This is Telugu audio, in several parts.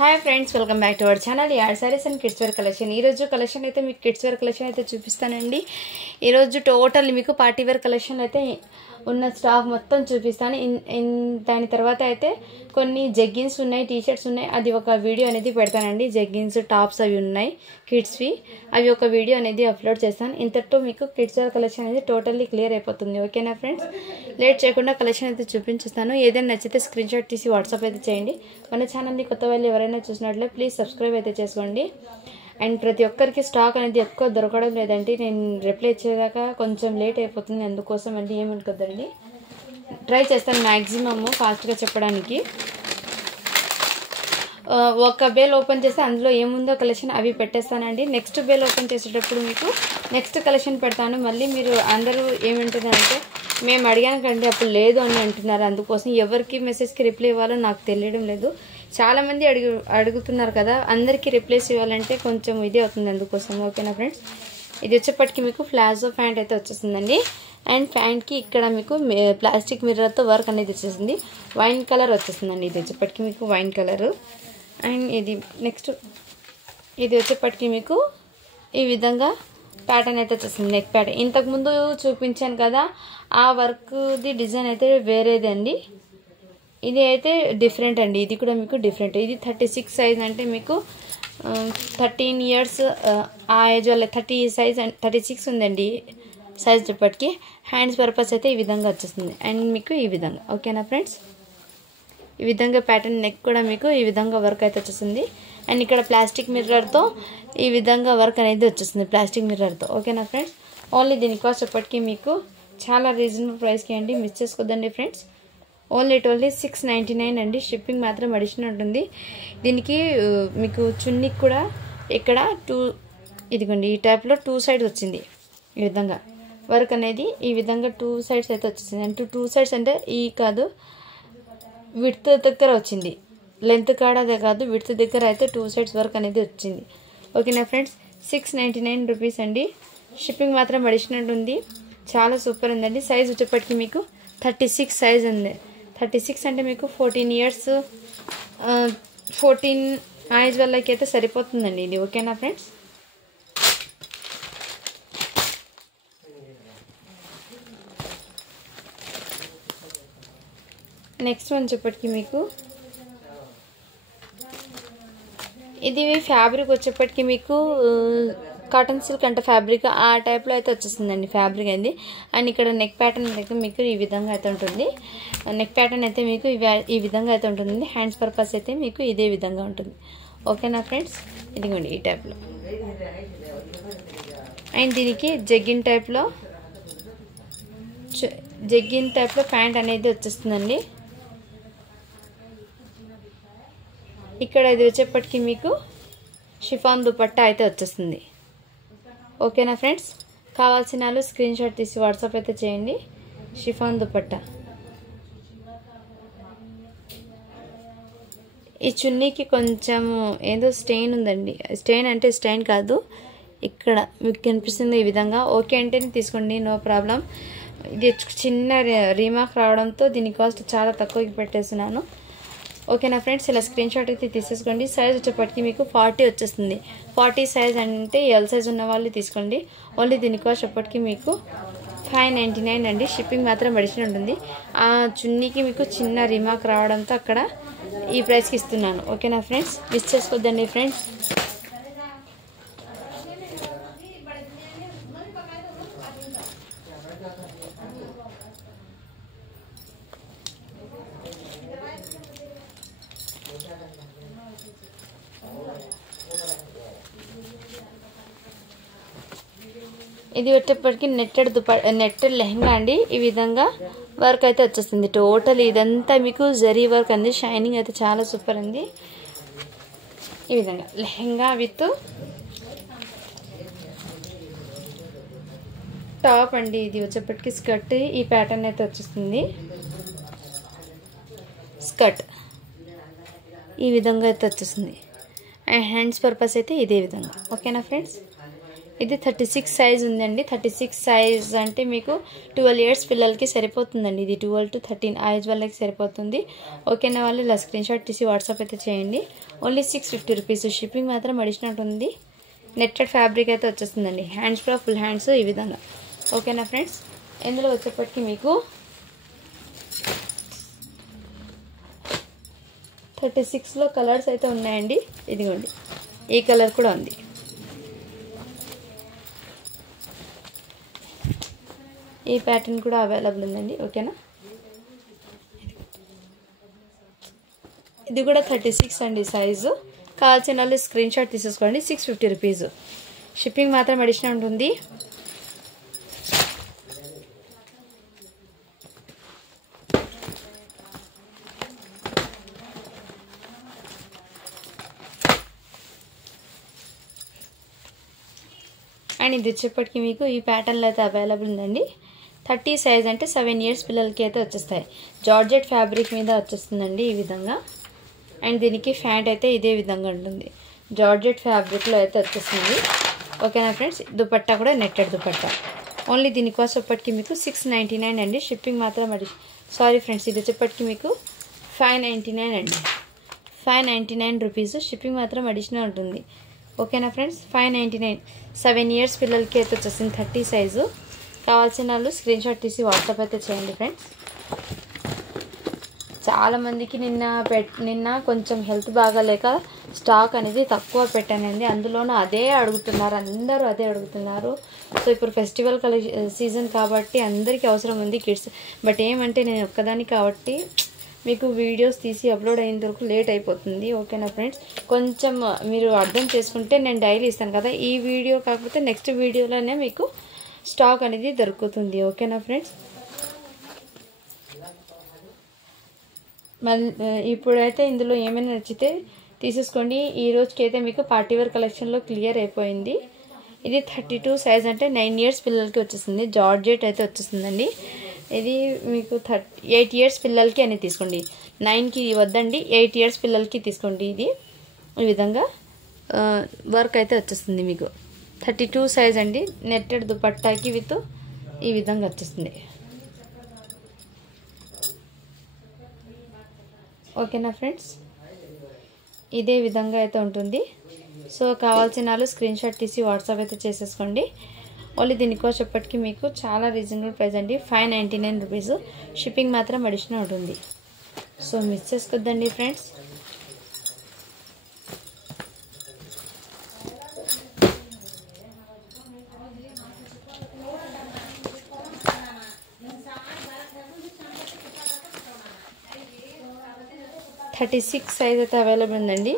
Hi friends welcome back to our channel यार saris and kids wear collection ई कलेक्शन అయితే మీకు కిడ్స్ వేర్ కలెక్షన్ అయితే చూపిస్తానండి। ఈ రోజు టోటల్ మీకు పార్టీ వేర్ కలెక్షన్ అయితే ఉన్న స్టాక్ మొత్తం చూపిస్తాను। దాని తర్వాత అయితే కొన్ని జెగ్గిన్స్ ఉన్నాయి, టీ షర్ట్స్ ఉన్నాయి, అది ఒక వీడియో అనేది పెడతానండి। జెగ్గిన్స్ టాప్స్ అవి ఉన్నాయి కిడ్స్ వి, అవి ఒక వీడియో అనేది అప్లోడ్ చేస్తాను। ఇంతతో మీకు కిడ్స్ వేర్ కలెక్షన్ అనేది టోటల్లీ క్లియర్ అయిపోతుంది। ఓకేనా ఫ్రెండ్స్, లేట్ చేయకుండా కలెక్షన్ అయితే చూపించేస్తాను। ఏదైనా నచ్చితే స్క్రీన్ షాట్ తీసి వాట్సాప్ అయితే చేయండి। మన ఛానల్ని కొత్త వాళ్ళు ఎవరైనా చూసినట్లయితే ప్లీజ్ సబ్స్క్రైబ్ అయితే చేసుకోండి। అండ్ ప్రతి ఒక్కరికి స్టాక్ అనేది ఎక్కువ దొరకడం లేదండి, నేను రిప్లై ఇచ్చేదాకా కొంచెం లేట్ అయిపోతుంది, అందుకోసం అండి ఏమనుకోద్దండి, ట్రై చేస్తాను మ్యాక్సిమమ్ ఫాస్ట్గా చెప్పడానికి। ఒక బేల్ ఓపెన్ చేస్తే అందులో ఏముందో కలెక్షన్ అవి పెట్టేస్తానండి। నెక్స్ట్ బేల్ ఓపెన్ చేసేటప్పుడు మీకు నెక్స్ట్ కలెక్షన్ పెడతాను। మళ్ళీ మీరు అందరూ ఏమంటున్నారంటే మేము అడిగాను కండి అప్పుడు లేదు అని అంటున్నారు, అందుకోసం ఎవరికి మెసేజ్కి రిప్లై ఇవ్వాలో నాకు తెలియడం లేదు। చాలామంది అడుగుతున్నారు కదా, అందరికీ రిప్లైస్ ఇవ్వాలంటే కొంచెం ఇదే అవుతుంది, అందుకోసం। ఓకేనా ఫ్రెండ్స్, ఇది వచ్చేప్పటికి మీకు ప్లాజో ప్యాంట్ అయితే వచ్చేసిందండి। అండ్ ప్యాంట్కి ఇక్కడ మీకు ప్లాస్టిక్ మిర్రర్తో వర్క్ అనేది వచ్చేసింది, వైన్ కలర్ వచ్చేసిందండి। ఇది వచ్చేప్పటికి మీకు వైన్ కలరు। అండ్ ఇది నెక్స్ట్ ఇది వచ్చేప్పటికి మీకు ఈ విధంగా ప్యాటర్న్ అయితే వచ్చేసింది, నెక్ ప్యాటర్న్। ఇంతకుముందు చూపించాను కదా ఆ వర్క్ది డిజైన్ అయితే వేరేదండి, ఇది అయితే డిఫరెంట్ అండి, ఇది కూడా మీకు డిఫరెంట్। ఇది 36 సైజ్ అంటే మీకు 13 ఇయర్స్ ఆ ఏజ్ వల్ల 30 సైజ్ 36 ఉందండి సైజ్ చెప్పటికి। హ్యాండ్స్ పర్పస్ అయితే ఈ విధంగా వచ్చేస్తుంది అండ్ మీకు ఈ విధంగా। ఓకేనా ఫ్రెండ్స్, ఈ విధంగా ప్యాటర్న్ నెక్ కూడా మీకు ఈ విధంగా వర్క్ అయితే వచ్చేస్తుంది। అండ్ ఇక్కడ ప్లాస్టిక్ మిర్రర్తో ఈ విధంగా వర్క్ అనేది వచ్చేస్తుంది, ప్లాస్టిక్ మిర్రర్తో। ఓకేనా ఫ్రెండ్స్, ఓన్లీ దీని కాస్ట్ చెప్పటికి మీకు చాలా రీజనబుల్ ప్రైస్కి అండి, మిస్ చేసుకోద్దండి ఫ్రెండ్స్। ఓన్లీ 699 అండి, షిప్పింగ్ మాత్రం అడిషనల్ ఉంటుంది। దీనికి మీకు చున్నీకి కూడా ఇక్కడ ఇదిగోండి ఈ టైప్లో 2 సైడ్స్ వచ్చింది, ఈ విధంగా వర్క్ అనేది ఈ విధంగా 2 సైడ్స్ అయితే వచ్చేసింది। అంటే 2 సైడ్స్ అంటే ఈ కాదు, విడ్త్ దగ్గర వచ్చింది, లెంత్ కాడదే కాదు, విడ్త్ దగ్గర అయితే 2 సైడ్స్ వర్క్ అనేది వచ్చింది। ఓకేనా ఫ్రెండ్స్, 699 రూపీస్ అండి, షిప్పింగ్ మాత్రం అడిషనల్ ఉంది, చాలా సూపర్ ఉందండి। సైజ్ వచ్చేప్పటికి మీకు 36 సైజ్ ఉంది, 36 అంటే మీకు 14 ఇయర్స్ 14 ఏజ్ వాళ్ళకి అయితే సరిపోతుందండి ఇది। ఓకేనా ఫ్రెండ్స్, నెక్స్ట్ వన్ చెప్పటికి మీకు ఇది ఫ్యాబ్రిక్ వచ్చేప్పటికి మీకు కాటన్ సిల్క్ అంటే ఫ్యాబ్రిక్ ఆ టైప్లో అయితే వచ్చేస్తుందండి ఫ్యాబ్రిక్ అయింది। అండ్ ఇక్కడ నెక్ ప్యాటర్న్ అయితే మీకు ఈ విధంగా అయితే ఉంటుంది, నెక్ ప్యాటర్న్ అయితే మీకు ఈ విధంగా అయితే ఉంటుంది, హ్యాండ్స్ పర్పస్ అయితే మీకు ఇదే విధంగా ఉంటుంది। ఓకేనా ఫ్రెండ్స్, ఇదిగోండి ఈ టైప్లో। అండ్ దీనికి జగ్గిన్ టైప్లో ప్యాంట్ అనేది వచ్చేస్తుందండి। ఇక్కడ ఇది వచ్చేప్పటికి మీకు షిఫాన్ దుపట్టా అయితే వచ్చేస్తుంది। ఓకేనా ఫ్రెండ్స్, కావాల్సిన వాళ్ళు స్క్రీన్ షాట్ తీసి వాట్సాప్ అయితే చేయండి। షిఫాన్ దుపట్టా, ఈ చున్నీకి కొంచెం ఏదో స్టెయిన్ ఉందండి, స్టెయిన్ అంటే స్టెయిన్ కాదు, ఇక్కడ మీకు కనిపిస్తుంది ఈ విధంగా। ఓకే అంటేనే తీసుకోండి, నో ప్రాబ్లం। ఇది చిన్న రీమార్క్ రావడంతో దీని కాస్ట్ చాలా తక్కువకి పెట్టేస్తున్నాను। ఓకేనా ఫ్రెండ్స్, ఇలా స్క్రీన్ షాట్ అయితే తీసేసుకోండి। సైజ్ వచ్చేప్పటికి మీకు 40 వచ్చేస్తుంది, 40 సైజ్ అంటే ఎల్ సైజ్ ఉన్న వాళ్ళు తీసుకోండి। ఓన్లీ దీని కాస్ట్ వచ్చేప్పటికి మీకు 599 అండి, షిప్పింగ్ మాత్రం అడిషనల్ ఉంటుంది। ఆ చున్నీకి మీకు చిన్న రిమార్క్ రావడంతో అక్కడ ఈ ప్రైస్కి ఇస్తున్నాను। ఓకేనా ఫ్రెండ్స్, మిస్ చేసుకోవద్దండి ఫ్రెండ్స్। ఇది వచ్చేప్పటికి నెట్టెడ్ లెహంగా అండి, ఈ విధంగా వర్క్ అయితే వచ్చేస్తుంది టోటల్, ఇదంతా మీకు జరీ వర్క్ అండి, షైనింగ్ అయితే చాలా సూపర్ ఉంది। ఈ విధంగా లెహంగా విత్ టాప్ అండి, ఇది వచ్చేప్పటికి స్కర్ట్, ఈ ప్యాటర్న్ అయితే వచ్చేస్తుంది, స్కర్ట్ ఈ విధంగా అయితే వచ్చేస్తుంది। అండ్ హ్యాండ్స్ పర్పస్ అయితే ఇదే విధంగా। ఓకేనా ఫ్రెండ్స్, ఇది 36 సైజ్ ఉందండి. 36 సైజ్ అంటే మీకు 12 ఇయర్స్ పిల్లలకి సరిపోతుందండి. ఇది 12 to 13 ఏజ్ వాళ్ళకి సరిపోతుంది. ఓకేనా వాళ్ళు ఇలా స్క్రీన్ షాట్ తీసి వాట్సాప్ అయితే చేయండి. Only 650 rupees. షిప్పింగ్ మాత్రం అడిషనల్ ఉంది. నెట్టెడ్ ఫ్యాబ్రిక్ అయితే వచ్చేస్తుందండి. హ్యాండ్స్ కూడా ఫుల్ హ్యాండ్స్ ఈ విధంగా. ఓకేనా ఫ్రెండ్స్, ఇందులో వచ్చేప్పటికి మీకు 36లో కలర్స్ అయితే ఉన్నాయండి. ఇదిగోండి, ఈ కలర్ కూడా ఉంది. ఈ ప్యాటర్న్ కూడా అవైలబుల్ ఉందండి. ఓకేనా, ఇది కూడా 36 అండి సైజు. కావాల్సిన వాళ్ళు స్క్రీన్ షాట్ తీసేసుకోండి. 650 రూపీస్. షిప్పింగ్ మాత్రం అడిషనల్ ఉంటుంది. అండ్ ఇది వచ్చేప్పటికి మీకు ఈ ప్యాటర్న్లో అయితే అవైలబుల్ ఉందండి. 30 సైజ్ అంటే 7 ఇయర్స్ పిల్లలకి అయితే వచ్చేస్తాయి. జార్జెట్ ఫ్యాబ్రిక్ మీద వచ్చేస్తుందండి ఈ విధంగా. అండ్ దీనికి ఫ్యాంట్ అయితే ఇదే విధంగా ఉంటుంది. జార్జెట్ ఫ్యాబ్రిక్లో అయితే వచ్చేస్తుంది. ఓకేనా ఫ్రెండ్స్, దుపట్టా కూడా నెట్టెడ్ దుపట్టా. ఓన్లీ దీనికోసం వచ్చేప్పటికి మీకు 699 అండి. షిప్పింగ్ మాత్రం సారీ ఫ్రెండ్స్, ఇది వచ్చేప్పటికి మీకు 599 అండి. 599 రూపీస్. షిప్పింగ్ మాత్రం అడిషనల్ ఉంటుంది. ఓకేనా ఫ్రెండ్స్, 599. 7 ఇయర్స్ పిల్లలకి అయితే వచ్చేసింది 30 సైజు. కావాల్సిన వాళ్ళు స్క్రీన్ షాట్ తీసి వాట్సాప్ అయితే చేయండి ఫ్రెండ్స్. చాలామందికి నిన్న కొంచెం హెల్త్ బాగాలేక స్టాక్ అనేది తక్కువ పెట్టానండి. అందులోనూ అదే అడుగుతున్నారు, అందరూ అదే అడుగుతున్నారు. సో ఇప్పుడు ఫెస్టివల్ సీజన్ కాబట్టి అందరికీ అవసరం ఉంది కిడ్స్. బట్ ఏమంటే నేను ఒక్కదాన్ని కాబట్టి మీకు వీడియోస్ తీసి అప్లోడ్ అయిన వరకు లేట్ అయిపోతుంది. ఓకేనా ఫ్రెండ్స్, కొంచెం మీరు అర్థం చేసుకుంటే నేను డైలీ ఇస్తాను కదా, ఈ వీడియో కాకపోతే నెక్స్ట్ వీడియోలోనే మీకు స్టాక్ అనేది దొరుకుతుంది. ఓకేనా ఫ్రెండ్స్, ఇప్పుడైతే ఇందులో ఏమైనా నచ్చితే తీసేసుకోండి. ఈ రోజుకి అయితే మీకు పార్టీవేర్ కలెక్షన్లో క్లియర్ అయిపోయింది. ఇది 32 సైజ్ అంటే 9 ఇయర్స్ పిల్లలకి వచ్చేసింది. జార్జెట్ అయితే వచ్చేస్తుందండి. ఇది మీకు 8 ఇయర్స్ పిల్లలకి అని తీసుకోండి. 9కి వద్దండి, 8 ఇయర్స్ పిల్లలకి తీసుకోండి. ఇది ఈ విధంగా వర్క్ అయితే వచ్చేస్తుంది మీకు. 32 సైజ్ అండి. నెట్టెడ్ దుపట్టాకి విత్ ఈ విధంగా వచ్చేస్తుంది. ఓకేనా ఫ్రెండ్స్, ఇదే విధంగా అయితే ఉంటుంది. సో కావాల్సిన వాళ్ళు స్క్రీన్ షాట్ తీసి వాట్సాప్ అయితే చేసేసుకోండి. ఓన్లీ దీనికోసం చెప్పటికి మీకు చాలా రీజనబుల్ ప్రైస్ అండి. 599 రూపీస్. షిప్పింగ్ మాత్రం అడిషనల్ ఉంటుంది. సో మిస్ చేసుకోద్దండి ఫ్రెండ్స్. $36 సైజ్ అయితే అవైలబుల్ ఉందండి.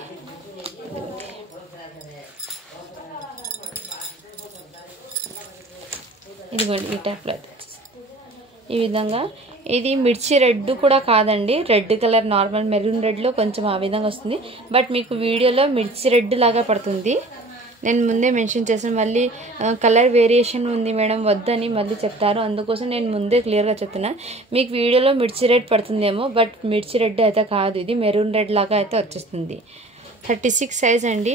ఇదిగోండి ఈ టైప్లో అయితే ఈ విధంగా. ఇది మిర్చి రెడ్ కూడా కాదండి, రెడ్ కలర్ నార్మల్ మెరూన్ రెడ్లో కొంచెం ఆ విధంగా వస్తుంది. బట్ మీకు వీడియోలో మిర్చి రెడ్ లాగా పడుతుంది. నేను ముందే మెన్షన్ చేశాను. మళ్ళీ కలర్ వేరియేషన్ ఉంది మేడం వద్దని మళ్ళీ చెప్తారు. అందుకోసం నేను ముందే క్లియర్గా చెప్తున్నా. మీకు వీడియోలో మిర్చి రెడ్ పడుతుందేమో, బట్ మిర్చి రెడ్ అయితే కాదు, ఇది మెరూన్ రెడ్ లాగా అయితే వచ్చేస్తుంది. 36 సైజ్ అండి.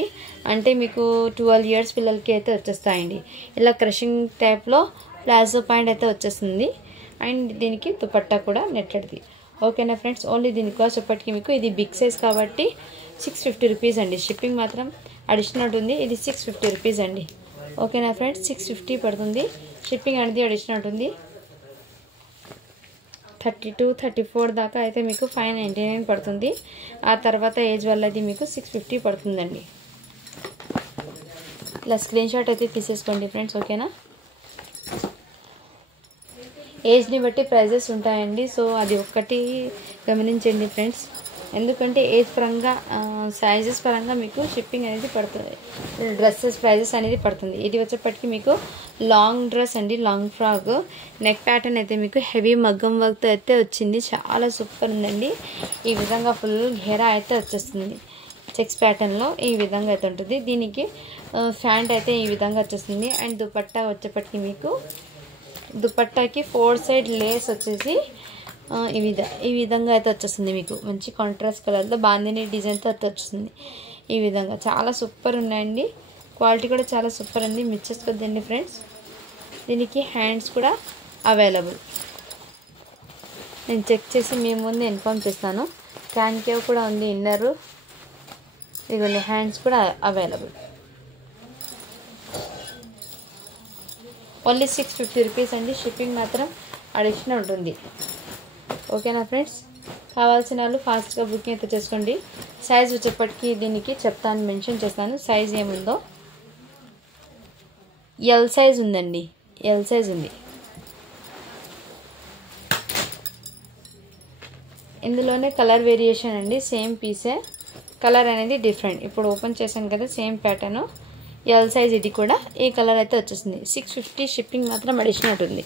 అంటే మీకు 12 ఇయర్స్ పిల్లలకి అయితే వచ్చేస్తాయండి. ఇలా క్రషింగ్ టైప్లో ప్లాజో పాయింట్ అయితే వచ్చేస్తుంది. అండ్ దీనికి దుపట్టా కూడా నెట్టెడ్ది. ఓకేనా ఫ్రెండ్స్, ఓన్లీ దీనికోసం ఇప్పటికీ మీకు ఇది బిగ్ సైజ్ కాబట్టి 650 రూపీస్ అండి. షిప్పింగ్ మాత్రం అడిషనల్ ఉంది. ఇది 650 రూపీస్ అండి. ఓకేనా ఫ్రెండ్స్, 650 పడుతుంది. షిప్పింగ్ అనేది అడిషనల్ ఉంది. 32, 34 దాకా అయితే మీకు 599 పడుతుంది. ఆ తర్వాత ఏజ్ వల్లది మీకు 650 పడుతుందండి. ఇలా స్క్రీన్ షాట్ అయితే తీసేసుకోండి ఫ్రెండ్స్. ఓకేనా, ఏజ్ని బట్టి ప్రైజెస్ ఉంటాయండి. సో అది ఒక్కటి గమనించండి ఫ్రెండ్స్. ఎందుకంటే ఏజ్ పరంగా సైజెస్ పరంగా మీకు షిప్పింగ్ అనేది పడుతుంది, డ్రెస్సెస్ ప్రైజెస్ అనేది పడుతుంది. ఇది వచ్చేప్పటికి మీకు లాంగ్ డ్రెస్ అండి, లాంగ్ ఫ్రాక్. నెక్ ప్యాటర్న్ అయితే మీకు హెవీ మగ్గం వర్క్తో అయితే వచ్చింది. చాలా సూపర్ ఉందండి. ఈ విధంగా ఫుల్ ఘేరా అయితే వచ్చేస్తుంది. చెక్స్ ప్యాటర్న్లో ఈ విధంగా అయితే ఉంటుంది. దీనికి ఫ్యాంట్ అయితే ఈ విధంగా వచ్చేస్తుంది. అండ్ దుపట్టా వచ్చేప్పటికి మీకు దుపట్టాకి 4 సైడ్ లేస్ వచ్చేసి ఈ విధంగా అయితే వచ్చేస్తుంది. మీకు మంచి కాంట్రాస్ట్ కలర్లో బాందిని డిజైన్తో అయితే వచ్చేస్తుంది. ఈ విధంగా చాలా సూపర్ ఉన్నాయండి. క్వాలిటీ కూడా చాలా సూపర్ అండి, మిస్ చేసుకోవద్దండి ఫ్రెండ్స్. దీనికి హ్యాండ్స్ కూడా అవైలబుల్. నేను చెక్ చేసి మీ ముందు ఇన్ఫార్మ్ చేస్తాను. క్యాన్కేవ్ కూడా ఉంది ఇన్నరు. ఇదిగోండి హ్యాండ్స్ కూడా అవైలబుల్. ఓన్లీ 650 రూపీస్ అండి. షిప్పింగ్ మాత్రం అడిషనల్ ఉంటుంది. ఓకేనా ఫ్రెండ్స్, కావాల్సిన వాళ్ళు ఫాస్ట్గా బుకింగ్ అయితే చేసుకోండి. సైజ్ వచ్చేప్పటికి దీనికి చెప్తాను, మెన్షన్ చేస్తాను సైజ్ ఏముందో. ఎల్ సైజ్ ఉందండి, ఎల్ సైజ్ ఉంది. ఇందులోనే కలర్ వేరియేషన్ అండి, సేమ్ పీసే, కలర్ అనేది డిఫరెంట్. ఇప్పుడు ఓపెన్ చేశాను కదా, సేమ్ ప్యాటర్న్, ఎల్ సైజ్. ఇది కూడా ఈ కలర్ అయితే వచ్చేసింది. 650. షిప్పింగ్ మాత్రం అడిషనల్ ఉంటుంది.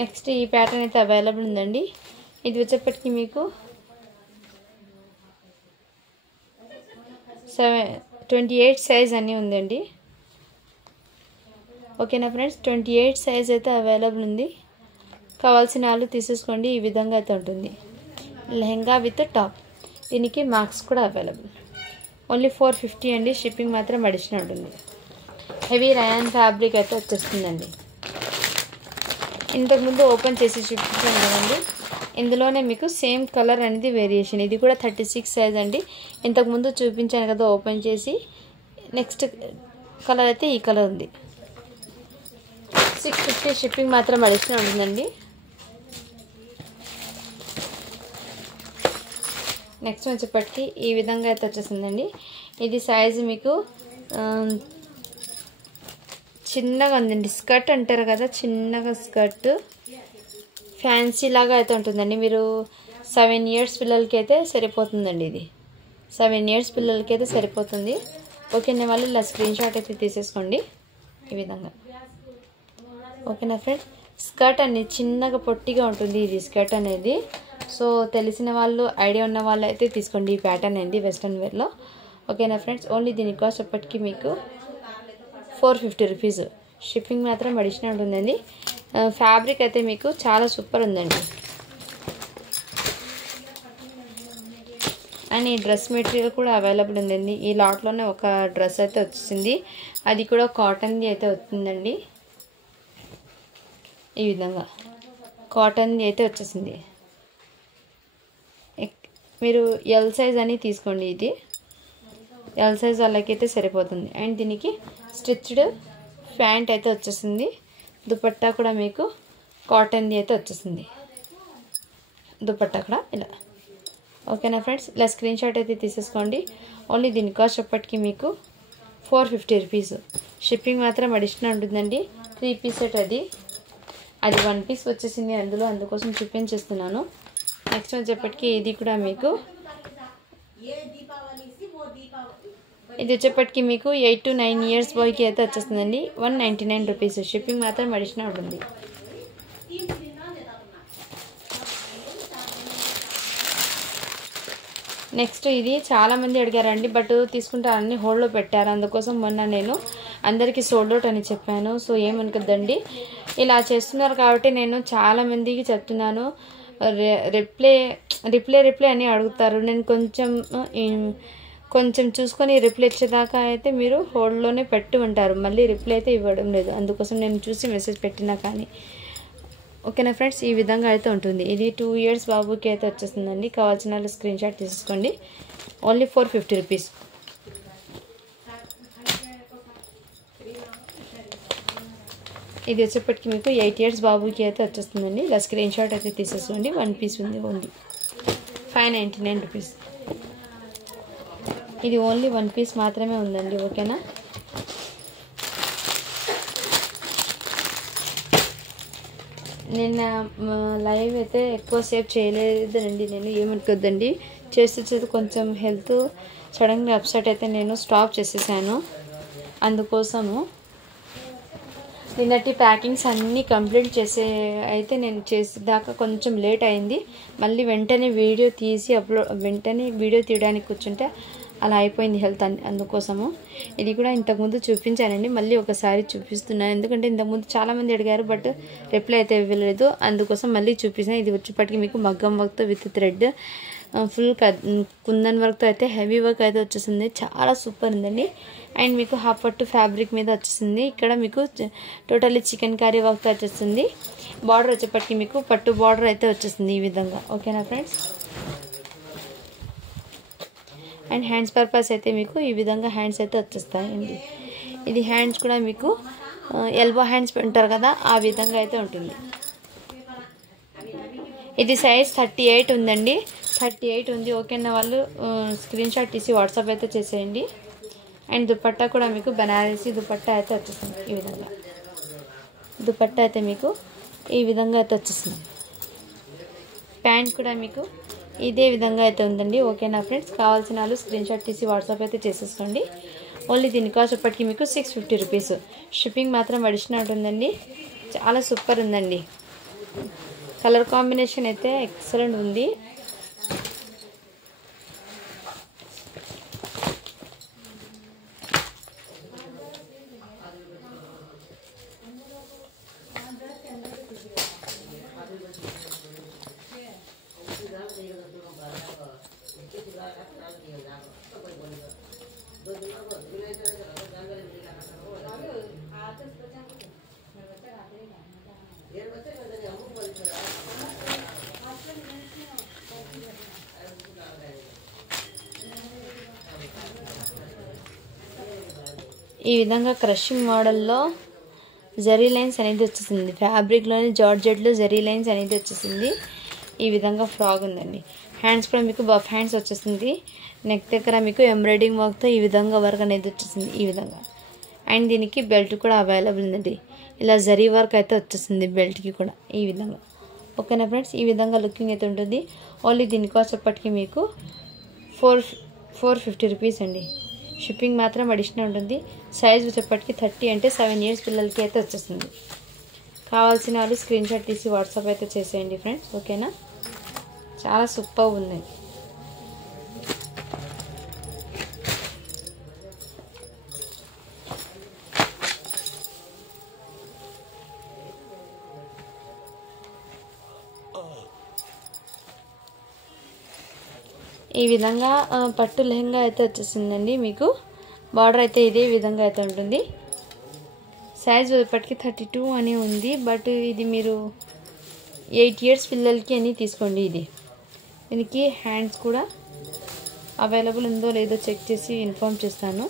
నెక్స్ట్ ఈ ప్యాటర్న్ అయితే అవైలబుల్ ఉందండి. ఇది వచ్చేప్పటికి మీకు 28 సైజ్ అని ఉందండి. ఓకేనా ఫ్రెండ్స్, 28 సైజ్ అయితే అవైలబుల్ ఉంది. కావాల్సిన వాళ్ళు తీసేసుకోండి. ఈ విధంగా అయితే ఉంటుంది. Lehenga with top. దీనికి మార్క్స్ కూడా అవైలబుల్. ఓన్లీ 450 అండి. షిప్పింగ్ మాత్రం అడిషనల్ ఉంటుంది. హెవీ రయాన్ ఫ్యాబ్రిక్ అయితే వచ్చేస్తుందండి. ఇంతకుముందు ఓపెన్ చేసి చూపించాను కదండి, ఇందులోనే మీకు సేమ్ కలర్ అనేది వేరియేషన్. ఇది కూడా 36 సైజ్ అండి. ఇంతకుముందు చూపించాను కదా ఓపెన్ చేసి. నెక్స్ట్ కలర్ అయితే ఈ కలర్ ఉంది. 650. షిప్పింగ్ మాత్రం అడిషనల్ ఉంటుందండి. నెక్స్ట్ వచ్చేప్పటికి ఈ విధంగా అయితే వచ్చేసిందండి. ఇది సైజు మీకు చిన్నగా ఉందండి. స్కర్ట్ అంటారు కదా, చిన్నగా స్కర్ట్, ఫ్యాన్సీ లాగా అయితే ఉంటుందండి. మీరు 7 ఇయర్స్ పిల్లలకి అయితే సరిపోతుందండి. ఇది 7 ఇయర్స్ పిల్లలకి అయితే సరిపోతుంది. ఓకేనా, వాళ్ళు ఇలా స్క్రీన్ షాట్ అయితే తీసేసుకోండి ఈ విధంగా. ఓకేనా ఫ్రెండ్స్, స్కర్ట్ అనేది చిన్నగా పొట్టిగా ఉంటుంది ఇది స్కర్ట్ అనేది. సో తెలిసిన వాళ్ళు, ఐడియా ఉన్న వాళ్ళు అయితే తీసుకోండి ఈ ప్యాటర్న్ అనేది వెస్ట్రన్ వేర్లో. ఓకేనా ఫ్రెండ్స్, ఓన్లీ దీని కాస్ట్ అప్పటికి మీకు 450 రూపీస్. షిప్పింగ్ మాత్రం అడిషనల్ ఉంటుందండి. ఫ్యాబ్రిక్ అయితే మీకు చాలా సూపర్ ఉందండి. అండ్ ఈ డ్రెస్ మెటీరియల్ కూడా అవైలబుల్ ఉందండి. ఈ లాట్లోనే ఒక డ్రెస్ అయితే వచ్చింది, అది కూడా కాటన్ది అయితే వచ్చిందండి. ఈ విధంగా కాటన్ది అయితే వచ్చేసింది. మీరు ఎల్ సైజ్ అని తీసుకోండి. ఇది ఎల్ సైజ్ వాళ్ళకైతే సరిపోతుంది. అండ్ దీనికి స్టిచ్డ్ ప్యాంట్ అయితే వచ్చేసింది. దుపట్టా కూడా మీకు కాటన్ది అయితే వచ్చేసింది. దుపట్టా కూడా ఇలా. ఓకేనా ఫ్రెండ్స్, ఇలా స్క్రీన్ షాట్ అయితే తీసేసుకోండి. ఓన్లీ దీని కాస్ట్ అప్పటికి మీకు 450 రూపీస్. షిప్పింగ్ మాత్రం అడిషనల్ ఉంటుందండి. 3 పీస్ సెట్ అది 1 పీస్ వచ్చేసింది అందులో, అందుకోసం చూపించేస్తున్నాను. నెక్స్ట్ వచ్చేప్పటికి ఇది కూడా మీకు, ఇది వచ్చేప్పటికి మీకు 8 to 9 ఇయర్స్ బాయ్కి అయితే వచ్చేస్తుందండి. 199 రూపీస్. షిప్పింగ్ మాత్రం అడిషనల్ ఉంటుంది. నెక్స్ట్ ఇది చాలామంది అడిగారండి, బట్ తీసుకుంటే అన్ని హోల్డ్లో పెట్టారు. అందుకోసం మొన్న నేను అందరికీ సోల్డ్ అవుట్ అని చెప్పాను. సో ఏమనుకోద్దండి, ఇలా చేస్తున్నారు కాబట్టి నేను చాలామందికి చెప్తున్నాను. రిప్లై అని అడుగుతారు. నేను కొంచెం చూసుకొని రిప్లై ఇచ్చేదాకా అయితే మీరు హోల్డ్లోనే పెట్టి ఉంటారు. మళ్ళీ రిప్లై అయితే ఇవ్వడం లేదు. అందుకోసం నేను చూసి మెసేజ్ పెట్టినా కానీ. ఓకేనా ఫ్రెండ్స్, ఈ విధంగా అయితే ఉంటుంది. ఇది 2 ఇయర్స్ బాబుకి అయితే వచ్చేస్తుందండి. కావాల్సిన వాళ్ళు స్క్రీన్ షాట్ తీసుకోండి. Only 450 rupees. ఇది వచ్చేప్పటికి మీకు 8 ఇయర్స్ బాబుకి అయితే వచ్చేస్తుందండి. ఇలా స్క్రీన్ షాట్ అయితే తీసేసుకోండి. 1 పీస్ ఉంది ఓన్లీ 599 రూపీస్. ఇది ఓన్లీ 1 పీస్ మాత్రమే ఉందండి. ఓకేనా, నిన్న లైవ్ అయితే ఎక్కువసేపు చేయలేదండి. నేను ఏమనుకోద్దండి, చేస్తే కొంచెం హెల్త్ సడన్గా అప్సెట్ అయితే నేను స్టాప్ చేసేసాను. అందుకోసము నిన్నటి ప్యాకింగ్స్ అన్నీ కంప్లీట్ చేసే అయితే నేను చేసేదాకా కొంచెం లేట్ అయింది. మళ్ళీ వెంటనే వీడియో తీయడానికి కూర్చుంటే అలా అయిపోయింది హెల్త్ అందుకోసము. ఇది కూడా ఇంతకుముందు చూపించానండి, మళ్ళీ ఒకసారి చూపిస్తున్నాను. ఎందుకంటే ఇంతకుముందు చాలామంది అడిగారు, బట్ రిప్లై అయితే ఇవ్వలేదు. అందుకోసం మళ్ళీ చూపిస్తాను. ఇది వచ్చేప్పటికి మీకు మగ్గం వర్క్తో విత్ థ్రెడ్ ఫుల్ కుందన్ వర్క్తో అయితే హెవీ వర్క్ అయితే వచ్చేసింది. చాలా సూపర్ ఉందండి. అండ్ మీకు హాఫ్ పట్టు ఫ్యాబ్రిక్ మీద వచ్చేసింది. ఇక్కడ మీకు టోటల్లీ చికెన్ కర్రీ వర్క్తో వచ్చేస్తుంది. బార్డర్ వచ్చేప్పటికి మీకు పట్టు బార్డర్ అయితే వచ్చేసింది ఈ విధంగా. ఓకేనా ఫ్రెండ్స్. అండ్ హ్యాండ్స్ పర్పస్ అయితే మీకు ఈ విధంగా హ్యాండ్స్ అయితే వచ్చేస్తాయండి. ఇది హ్యాండ్స్ కూడా మీకు ఎల్బో హ్యాండ్స్ ఉంటారు కదా, ఆ విధంగా అయితే ఉంటుంది. ఇది సైజ్ 38 ఉందండి. 38 ఉంది. ఓకేనా వాళ్ళు స్క్రీన్ షాట్ తీసి వాట్సాప్ అయితే చేసేయండి. అండ్ దుపట్టా కూడా మీకు బనారసి దుపట్టా అయితే వచ్చేస్తుంది. ఈ విధంగా దుపట్టా అయితే మీకు ఈ విధంగా అయితే వచ్చేస్తుంది. ప్యాంట్ కూడా మీకు ఇదే విధంగా అయితే ఉందండి. ఓకేనా ఫ్రెండ్స్. కావాల్సిన వాళ్ళు స్క్రీన్ షాట్ తీసి వాట్సాప్ అయితే చేసేసుకోండి. ఓన్లీ దీని కాస్ట్ ఎప్పటికీ మీకు 650 రూపీస్. షిప్పింగ్ మాత్రం అడిషనల్ ఉంటుందండి. చాలా సూపర్ ఉందండి. కలర్ కాంబినేషన్ అయితే ఎక్సలెంట్ ఉంది. ఈ విధంగా క్రషింగ్ మోడల్లో జరీ లైన్స్ అనేది వచ్చేసింది. ఫ్యాబ్రిక్లోని జార్జెట్లో జరీ లైన్స్ అనేది వచ్చేసింది. ఈ విధంగా ఫ్రాక్ ఉందండి. హ్యాండ్స్ కూడా మీకు బఫ్ హ్యాండ్స్ వచ్చేసింది. నెక్ దగ్గర మీకు ఎంబ్రాయిడింగ్ వర్క్తో ఈ విధంగా వర్క్ అనేది వచ్చేసింది. ఈ విధంగా. అండ్ దీనికి బెల్ట్ కూడా అవైలబుల్ ఉందండి. ఇలా జరీ వర్క్ అయితే వచ్చేసింది బెల్ట్కి కూడా ఈ విధంగా. ఓకేనా ఫ్రెండ్స్. ఈ విధంగా లుకింగ్ అయితే ఉంటుంది. ఓన్లీ దీని కాస్ట్ ఎప్పటికీ మీకు 450 రూపీస్ అండి. షిప్పింగ్ మాత్రం అడిషనల్ ఉంటుంది. సైజ్ వచ్చేప్పటికి 30 అంటే 7 ఇయర్స్ పిల్లలకి అయితే వచ్చేస్తుంది. కావాల్సిన వాళ్ళు స్క్రీన్ షాట్ తీసి వాట్సాప్ అయితే చేసేయండి ఫ్రెండ్స్. ఓకేనా. చాలా సూపర్ ఉంది. ఈ విధంగా పట్టు లెహంగా అయితే వచ్చేసిందండి. మీకు బార్డర్ అయితే ఇదే విధంగా అయితే ఉంటుంది. సైజ్ ఇప్పటికి 32 అని ఉంది. బట్ ఇది మీరు 8 ఇయర్స్ పిల్లలకి అని తీసుకోండి. దీనికి హ్యాండ్స్ కూడా అవైలబుల్ ఉందో లేదో చెక్ చేసి ఇన్ఫార్మ్ చేస్తాను.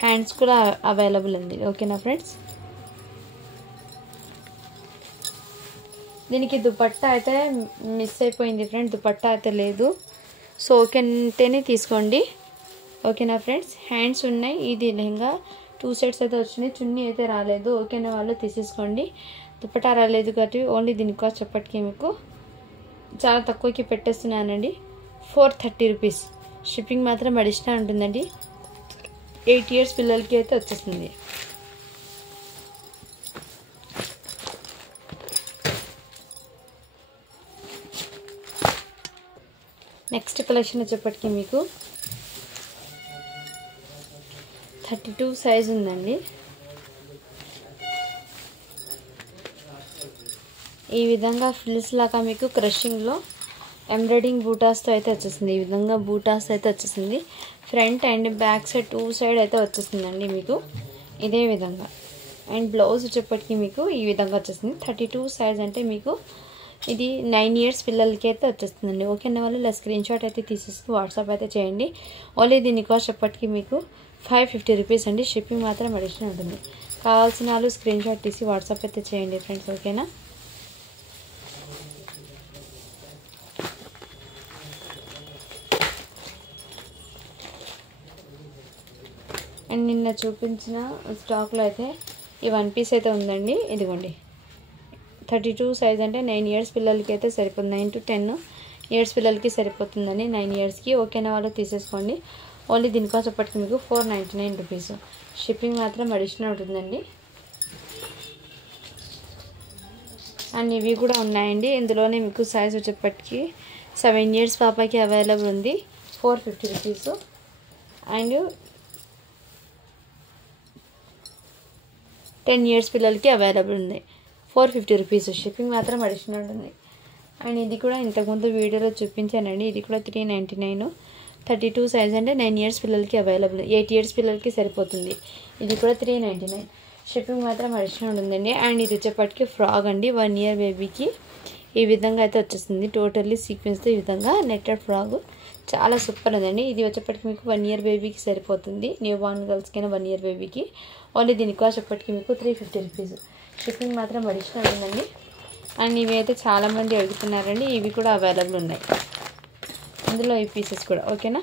హ్యాండ్స్ కూడా అవైలబుల్ ఉంది. ఓకేనా ఫ్రెండ్స్. దీనికి దుపట్టా అయితే మిస్ అయిపోయింది ఫ్రెండ్స్. దుపట్టా అయితే లేదు. సో ఓకే అంటేనే తీసుకోండి. ఓకేనా ఫ్రెండ్స్. హ్యాండ్స్ ఉన్నాయి. ఇది లెహంగా 2 సెట్స్ అయితే వచ్చినాయి. చున్నీ అయితే రాలేదు. ఓకేనా వాళ్ళు తీసేసుకోండి. దుపట్టా రాలేదు కాబట్టి ఓన్లీ దీని కాస్ట్ చెప్పటికి మీకు చాలా తక్కువకి పెట్టేస్తున్నానండి. 430 రూపీస్. షిప్పింగ్ మాత్రం అడిషనల్ ఉంటుందండి. 8 ఇయర్స్ పిల్లలకి అయితే వచ్చేస్తుంది. నెక్స్ట్ కలెక్షన్ వచ్చేప్పటికి మీకు 32 సైజ్ ఉందండి. ఈ విధంగా ఫ్రిల్స్ లాగా మీకు క్రషింగ్లో ఎంబ్రాయిడింగ్ బూటాస్తో అయితే వచ్చేసింది. ఈ విధంగా బూటాస్ అయితే వచ్చేసింది. Front and back side 2 side అయితే వచ్చేసిందండి మీకు ఇదే విధంగా. అండ్ బ్లౌజ్ వచ్చేప్పటికి మీకు ఈ విధంగా వచ్చేసింది. 32 సైజ్ అంటే మీకు ఇది 9 ఇయర్స్ పిల్లలకి అయితే వచ్చేస్తుందండి. ఓకేనా వాళ్ళు ఇలా స్క్రీన్ షాట్ అయితే తీసేసి వాట్సాప్ అయితే చేయండి. ఓన్లీ దీని కాస్ట్ ఎప్పటికీ మీకు 550 రూపీస్ అండి. షిప్పింగ్ మాత్రం అడిషనల్ ఉంటుంది. కావాల్సిన వాళ్ళు స్క్రీన్ షాట్ తీసి వాట్సాప్ అయితే చేయండి ఫ్రెండ్స్. ఓకేనా. అండ్ నిన్న చూపించిన స్టాక్లో అయితే ఈ 1 పీస్ అయితే ఉందండి. ఇదిగోండి 32 సైజ్ అంటే 9 ఇయర్స్ పిల్లలకి అయితే సరిపోతుంది. 9 to 10 ఇయర్స్ పిల్లలకి సరిపోతుందండి 9 ఇయర్స్కి. ఓకేనా వాళ్ళు తీసేసుకోండి. ఓన్లీ దీని కాస్ట్ ఎప్పటికీ మీకు 499 రూపీస్. షిప్పింగ్ మాత్రం అడిషనల్ ఉంటుందండి. అండ్ ఇవి కూడా ఉన్నాయండి. ఇందులోనే మీకు సైజ్ వచ్చేప్పటికి 7 years పాపకి అవైలబుల్ ఉంది, 450 రూపీస్. అండ్ 10 years పిల్లలకి అవైలబుల్ ఉంది, 450 రూపీస్. షిప్పింగ్ మాత్రం అడిషనల్ ఉంటుంది. అండ్ ఇది కూడా ఇంతకుముందు వీడియోలో చూపించానండి. ఇది కూడా 399, 32 సైజ్ అంటే 9 years పిల్లలకి అవైలబుల్, 8 years పిల్లలకి సరిపోతుంది. ఇది కూడా 399. షిప్పింగ్ మాత్రం అడిషనల్ ఉందండి. అండ్ ఇది వచ్చేప్పటికి ఫ్రాక్ అండి, 1 year బేబీకి ఈ విధంగా అయితే వచ్చేస్తుంది. టోటల్లీ సీక్వెన్స్తో ఈ విధంగా నెట్టెడ్ ఫ్రాక్ చాలా సూపర్ ఉందండి. ఇది వచ్చేప్పటికి మీకు 1 year బేబీకి సరిపోతుంది, న్యూ బార్న్ గర్ల్స్కైనా 1 year బేబీకి. ఓన్లీ దీని కాస్ట్ వచ్చేప్పటికి మీకు 350 రూపీస్. షిప్పింగ్ మాత్రం అడిషనల్ ఉందండి. అండ్ ఇవి అయితే చాలామంది అడుగుతున్నారండి, ఇవి కూడా అవైలబుల్ ఉన్నాయి. అందులో ఈ పీసెస్ కూడా ఓకేనా,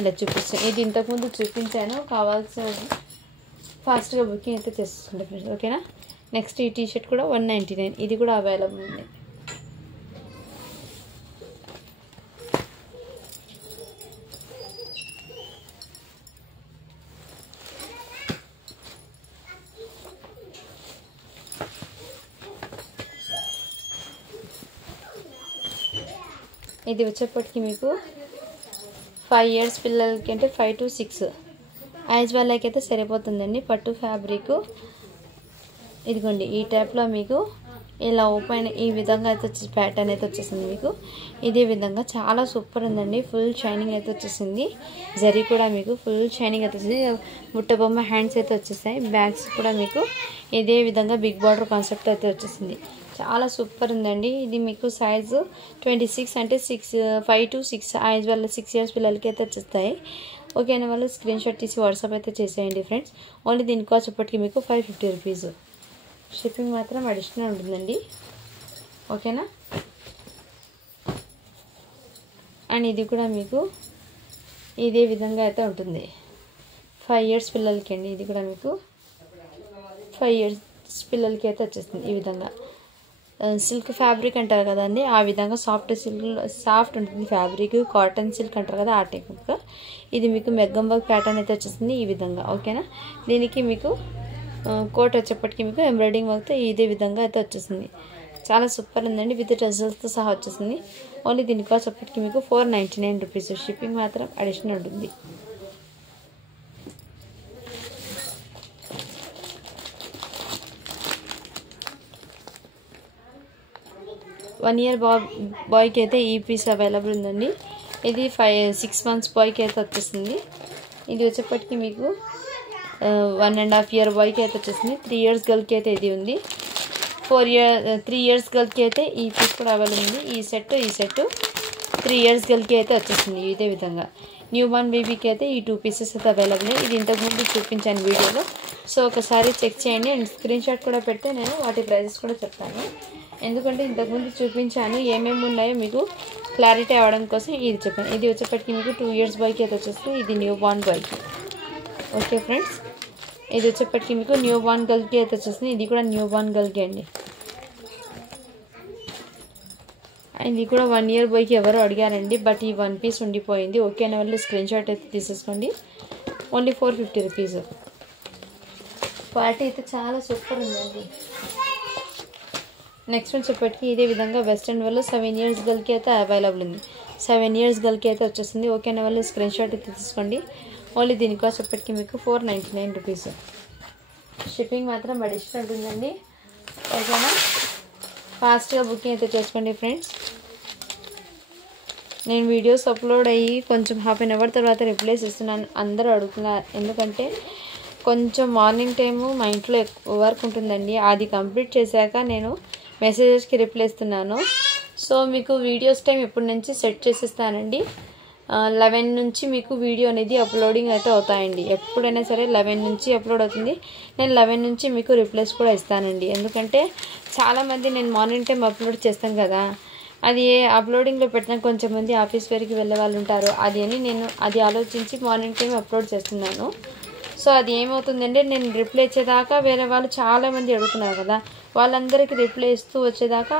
ఇలా చూపిస్తాను. ఇది ఇంతకుముందు చూపించాను, కావాల్సిన ఫాస్ట్గా బుకింగ్ అయితే చేస్తుండే ఫ్రెండ్స్ ఓకేనా. నెక్స్ట్ ఈ టీషర్ట్ కూడా 199, ఇది కూడా అవైలబుల్ ఉంది. ఇది వచ్చేప్పటికి మీకు 5 years పిల్లలకి అంటే 5 to 6 ఏజ్ వాళ్ళకి అయితే సరిపోతుందండి. పట్టు ఫ్యాబ్రిక్ ఇదిగోండి ఈ టైప్లో మీకు ఇలా ఓపెన్ ఈ విధంగా అయితే వచ్చేసి ప్యాటర్న్ అయితే వచ్చేసింది మీకు. ఇదే విధంగా చాలా సూపర్ ఉందండి, ఫుల్ షైనింగ్ అయితే వచ్చేసింది. జరీ కూడా మీకు ఫుల్ షైనింగ్ అయితే వచ్చేసి, బుట్ట బొమ్మ హ్యాండ్స్ అయితే వచ్చేసాయి. బ్యాగ్స్ కూడా మీకు ఇదే విధంగా బిగ్ బార్డర్ కాన్సెప్ట్ అయితే వచ్చేసింది. చాలా సూపర్ ఉందండి. ఇది మీకు సైజు 26 అంటే 5 to 6 ఏజ్ వాళ్ళ 6 years పిల్లలకి అయితే వచ్చేస్తాయి. ఓకేనా, వాళ్ళు స్క్రీన్ షాట్ తీసి వాట్సాప్ అయితే చేసేయండి ఫ్రెండ్స్. ఓన్లీ దీని కాస్ట్ ఇప్పటికి మీకు 550 రూపీస్. షిప్పింగ్ మాత్రం అడిషనల్ ఉంటుందండి ఓకేనా. అండ్ ఇది కూడా మీకు ఇదే విధంగా అయితే ఉంటుంది, 5 years పిల్లలకి అండి. ఇది కూడా మీకు 5 years పిల్లలకి అయితే వచ్చేస్తుంది. ఈ విధంగా సిల్క్ ఫ్యాబ్రిక్ అంటారు కదండి, ఆ విధంగా సాఫ్ట్ ఉంటుంది ఫ్యాబ్రిక్. కాటన్ సిల్క్ అంటారు కదా, ఆ టైప్గా ఇది మీకు మెగ్గం వర్క్ ప్యాటర్న్ అయితే వచ్చేస్తుంది ఈ విధంగా ఓకేనా. దీనికి మీకు కోట్ వచ్చేప్పటికి మీకు ఎంబ్రాయిడింగ్ వర్క్తో ఇదే విధంగా అయితే వచ్చేసింది. చాలా సూపర్ ఉందండి, విత్ రిజల్ట్స్తో సహా వచ్చేసింది. ఓన్లీ దీని కాస్ట్ వచ్చేప్పటికి మీకు 499 రూపీస్. షిప్పింగ్ మాత్రం అడిషనల్ ఉంటుంది. వన్ ఇయర్ బాయ్కి అయితే ఈ పీస్ అవైలబుల్ ఉందండి. ఇది 6 months బాయ్కి అయితే వచ్చేసింది. ఇది వచ్చేప్పటికి మీకు 1.5 year బాయ్కి అయితే వచ్చేసింది. 3 years గర్ల్కి అయితే ఇది ఉంది. 3 years గర్ల్కి అయితే ఈ పీస్ కూడా అవైలబుల్ ఉంది. ఈ సెట్ 3 years గర్ల్కి అయితే వచ్చేసింది. ఇదే విధంగా న్యూ బార్న్ బేబీకి అయితే ఈ 2 pieces అయితే అవైలబుల్. ఇది ఇంతకుముందు చూపించాను వీడియోలో, సో ఒకసారి చెక్ చేయండి. అండ్ స్క్రీన్ షాట్ కూడా పెడితే నేను వాటి ప్రైజెస్ కూడా చెప్తాను, ఎందుకంటే ఇంతకుముందు చూపించాను ఏమేమి ఉన్నాయో మీకు క్లారిటీ అవ్వడం కోసం ఇది చెప్పాను. ఇది వచ్చేప్పటికి మీకు 2 years బాయ్కి అయితే వచ్చేస్తుంది. ఇది న్యూ బార్న్ బాయ్కి ఓకే ఫ్రెండ్స్. ఇది వచ్చేప్పటికి మీకు న్యూ బార్న్ గర్ల్కి అయితే వచ్చేస్తుంది. ఇది కూడా న్యూ బార్న్ గర్ల్కి అండి. ఇది కూడా 1 year బాయ్కి ఎవరో అడిగారండి, బట్ ఈ 1 piece ఉండిపోయింది. ఓకే అనే వాళ్ళు స్క్రీన్ షాట్ అయితే తీసేసుకోండి. Only 450 rupees. క్వాలిటీ అయితే చాలా సూపర్ ఉందండి. నెక్స్ట్ వచ్చేప్పటికి ఇదే విధంగా వెస్ట్రన్ వాళ్ళు 7 years గర్ల్కి అయితే అవైలబుల్ ఉంది. 7 years గర్ల్కి అయితే వచ్చేస్తుంది. ఓకే అనే వాళ్ళు స్క్రీన్ షాట్ అయితే తీసుకోండి. ఓన్లీ దీని కాస్ట్ వచ్చేప్పటికి మీకు 499 రూపీస్. షిప్పింగ్ మాత్రం అడిషనల్ ఉంటుందండి ఓకేనా. ఫాస్ట్గా బుకింగ్ అయితే చేసుకోండి ఫ్రెండ్స్. నేను వీడియోస్ అప్లోడ్ అయ్యి కొంచెం హాఫ్ అన్ అవర్ తర్వాత రిప్లైస్ ఇస్తున్నాను. అందరూ అడుగుతున్నారు, ఎందుకంటే కొంచెం మార్నింగ్ టైము మా ఇంట్లో ఎక్కువ వర్క్ ఉంటుందండి. అది కంప్లీట్ చేశాక నేను మెసేజెస్కి రిప్లై ఇస్తున్నాను. సో మీకు వీడియోస్ టైం ఇప్పటి నుంచి సెట్ చేసిస్తానండి. 11 నుంచి మీకు వీడియో అనేది అప్లోడింగ్ అయితే అవుతాయండి. ఎప్పుడైనా సరే 11 నుంచి అప్లోడ్ అవుతుంది. నేను 11 నుంచి మీకు రిప్లైస్ కూడా ఇస్తానండి. ఎందుకంటే చాలామంది నేను మార్నింగ్ టైం అప్లోడ్ చేస్తాను కదా, అది అప్లోడింగ్లో పెట్టిన కొంచెం మంది ఆఫీస్ వరకు వెళ్ళే వాళ్ళు ఉంటారు. నేను అది ఆలోచించి మార్నింగ్ టైం అప్లోడ్ చేస్తున్నాను. సో అది ఏమవుతుందంటే నేను రిప్లై ఇచ్చేదాకా వేరే వాళ్ళు చాలామంది అడుగుతున్నారు కదా, వాళ్ళందరికీ రిప్లై ఇస్తూ వచ్చేదాకా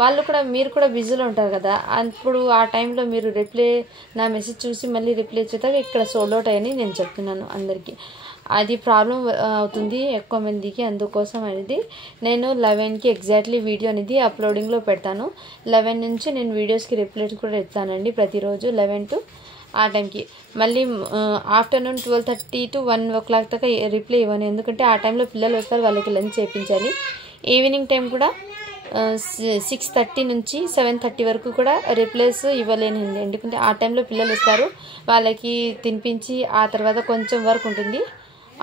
వాళ్ళు కూడా మీరు కూడా బిజీలో ఉంటారు కదా, అప్పుడు ఆ టైంలో మీరు నా మెసేజ్ చూసి మళ్ళీ రిప్లై ఇచ్చేదాకా ఇక్కడ సోల్డ్ అవుట్ అయ్యని నేను చెప్తున్నాను అందరికీ. అది ప్రాబ్లం అవుతుంది ఎక్కువ మందికి. అందుకోసం అనేది నేను 11కి ఎగ్జాక్ట్లీ వీడియో అనేది అప్లోడింగ్లో పెడతాను. 11 నుంచి నేను వీడియోస్కి రిప్లైస్ కూడా ఇస్తానండి ప్రతిరోజు 11 to ఆ టైంకి. మళ్ళీ ఆఫ్టర్నూన్ 12:30 to 1 o'clock దాకా రిప్లై ఇవ్వను, ఎందుకంటే ఆ టైంలో పిల్లలు వస్తారు, వాళ్ళకి లంచ్ చేయించాలి. ఈవినింగ్ టైం కూడా 6:30 నుంచి 7:30 వరకు కూడా రిప్లైస్ ఇవ్వలేను, ఎందుకంటే ఆ టైంలో పిల్లలు వస్తారు, వాళ్ళకి తినిపించి ఆ తర్వాత కొంచెం వర్క్ ఉంటుంది.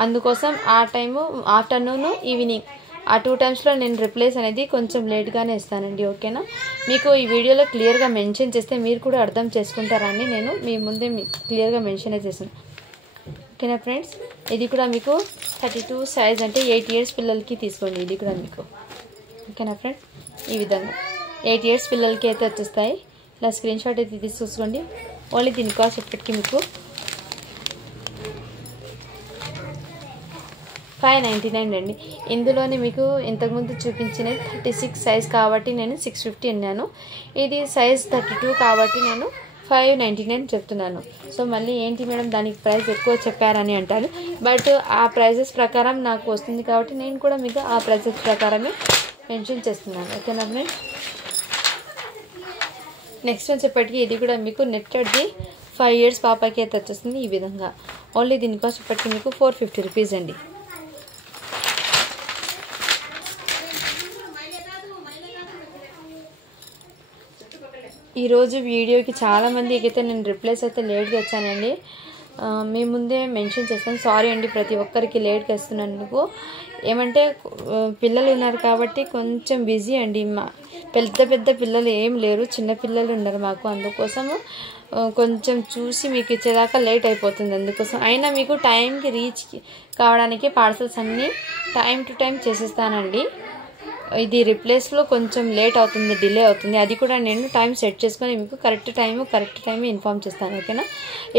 అందుకోసం ఆ టైము ఆఫ్టర్నూన్ ఈవినింగ్ ఆ 2 టైమ్స్లో నేను రిప్లైస్ అనేది కొంచెం లేట్గానే ఇస్తానండి. ఓకేనా? మీకు ఈ వీడియోలో క్లియర్గా మెన్షన్ చేస్తే మీరు కూడా అర్థం చేసుకుంటారని నేను మీ ముందే క్లియర్గా మెన్షన్ చేశాను. ఓకేనా ఫ్రెండ్స్? ఇది కూడా మీకు 32 సైజ్, అంటే 8 years పిల్లలకి తీసుకోండి. ఇది కూడా మీకు ఓకేనా ఫ్రెండ్స్? ఈ విధంగా 8 years పిల్లలకి అయితే వచ్చేస్తాయి. ఇలా స్క్రీన్ షాట్ అయితే తీసుకోండి. ఓన్లీ దీని కాస్ట్ ఎప్పటికీ మీకు 599 అండి. ఇందులోనే మీకు ఇంతకుముందు చూపించినది 36 సైజ్ కాబట్టి నేను 650 అన్నాను. ఇది సైజ్ 32 కాబట్టి నేను 599 చెప్తున్నాను. సో మళ్ళీ ఏంటి మేడం దానికి ప్రైస్ ఎక్కువ చెప్పారని అంటారు, బట్ ఆ ప్రైజెస్ ప్రకారం నాకు వస్తుంది కాబట్టి నేను కూడా మీకు ఆ ప్రైజెస్ ప్రకారమే మెన్షన్ చేస్తున్నాను. ఓకేనా ఫ్రెండ్స్? నెక్స్ట్ వచ్చేప్పటికి ఇది కూడా మీకు నెట్టెడ్ది 5 years పాపకి అయితే వచ్చేస్తుంది. ఈ విధంగా ఓన్లీ దీని కాస్ట్ ఇప్పటికి మీకు 450 రూపీస్ అండి. ఈరోజు వీడియోకి చాలామందికి అయితే నేను రిప్లైస్ అయితే లేట్గా వచ్చానండి. మీ ముందే మెన్షన్ చేస్తాను, సారీ అండి ప్రతి ఒక్కరికి లేట్గా వస్తున్నందుకు. ఏమంటే పిల్లలు ఉన్నారు కాబట్టి కొంచెం బిజీ అండి. పెద్ద పెద్ద పిల్లలు ఏం లేరు, చిన్న పిల్లలు ఉన్నారు మాకు. అందుకోసము కొంచెం చూసి మీకు ఇచ్చేదాకా లేట్ అయిపోతుంది. అందుకోసం అయినా మీకు టైంకి రీచ్ కావడానికి పార్సల్స్ అన్నీ టైం టు టైం చేసేస్తానండి. ఇది రిప్లేస్లో కొంచెం లేట్ అవుతుంది, డిలే అవుతుంది. అది కూడా నేను టైం సెట్ చేసుకొని మీకు కరెక్ట్ టైం ఇన్ఫామ్ చేస్తాను. ఓకేనా?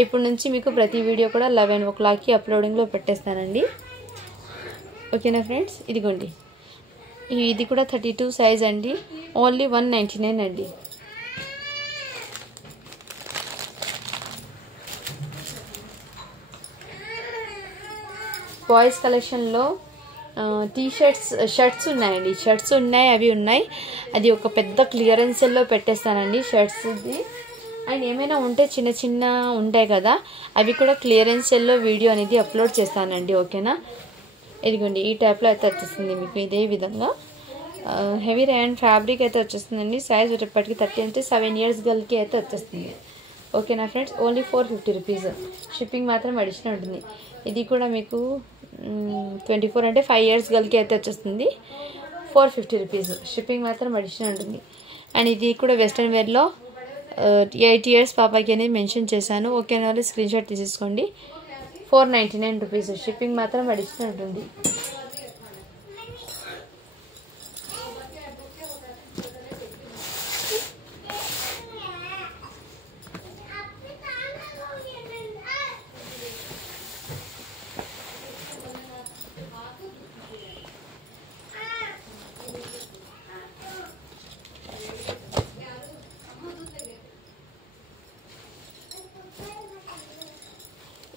ఇప్పుడు నుంచి మీకు ప్రతి వీడియో కూడా 11 o'clockకి అప్లోడింగ్లో పెట్టేస్తానండి. ఓకేనా ఫ్రెండ్స్? ఇదిగోండి, ఇది కూడా 32 సైజ్ అండి. ఓన్లీ 199 అండి. బాయ్స్ కలెక్షన్లో షర్ట్స్ ఉన్నాయండి. షర్ట్స్ ఉన్నాయి, అవి ఉన్నాయి. అది ఒక పెద్ద క్లియరెన్స్లో పెట్టేస్తానండి షర్ట్స్ది. అండ్ ఏమైనా ఉంటే చిన్న చిన్న ఉంటాయి కదా, అవి కూడా క్లియరెన్స్లో వీడియో అనేది అప్లోడ్ చేస్తానండి. ఓకేనా? ఇదిగోండి, ఈ టైప్లో అయితే వచ్చేస్తుంది మీకు. ఇదే విధంగా హెవీ ర్యాండ్ ఫ్యాబ్రిక్ అయితే వచ్చేస్తుందండి. సైజ్ వచ్చేప్పటికి 30 అంటే 7 years గర్ల్కి అయితే వచ్చేస్తుంది. ఓకేనా ఫ్రెండ్స్? Only 450 rupees. షిప్పింగ్ మాత్రం అడిషనల్ ఉంటుంది. ఇది కూడా మీకు 24 అంటే 5 years గర్ల్కి అయితే వచ్చేస్తుంది. 450 రూపీస్. షిప్పింగ్ మాత్రం అడిషనల్ ఉంటుంది. అండ్ ఇది కూడా వెస్ట్రన్ వేర్లో 8 years పాపకి అనేది మెన్షన్ చేశాను. ఓకేనా? వాళ్ళు స్క్రీన్ షాట్ తీసేసుకోండి. 499 రూపీస్. షిప్పింగ్ మాత్రం అడిషనల్ ఉంటుంది.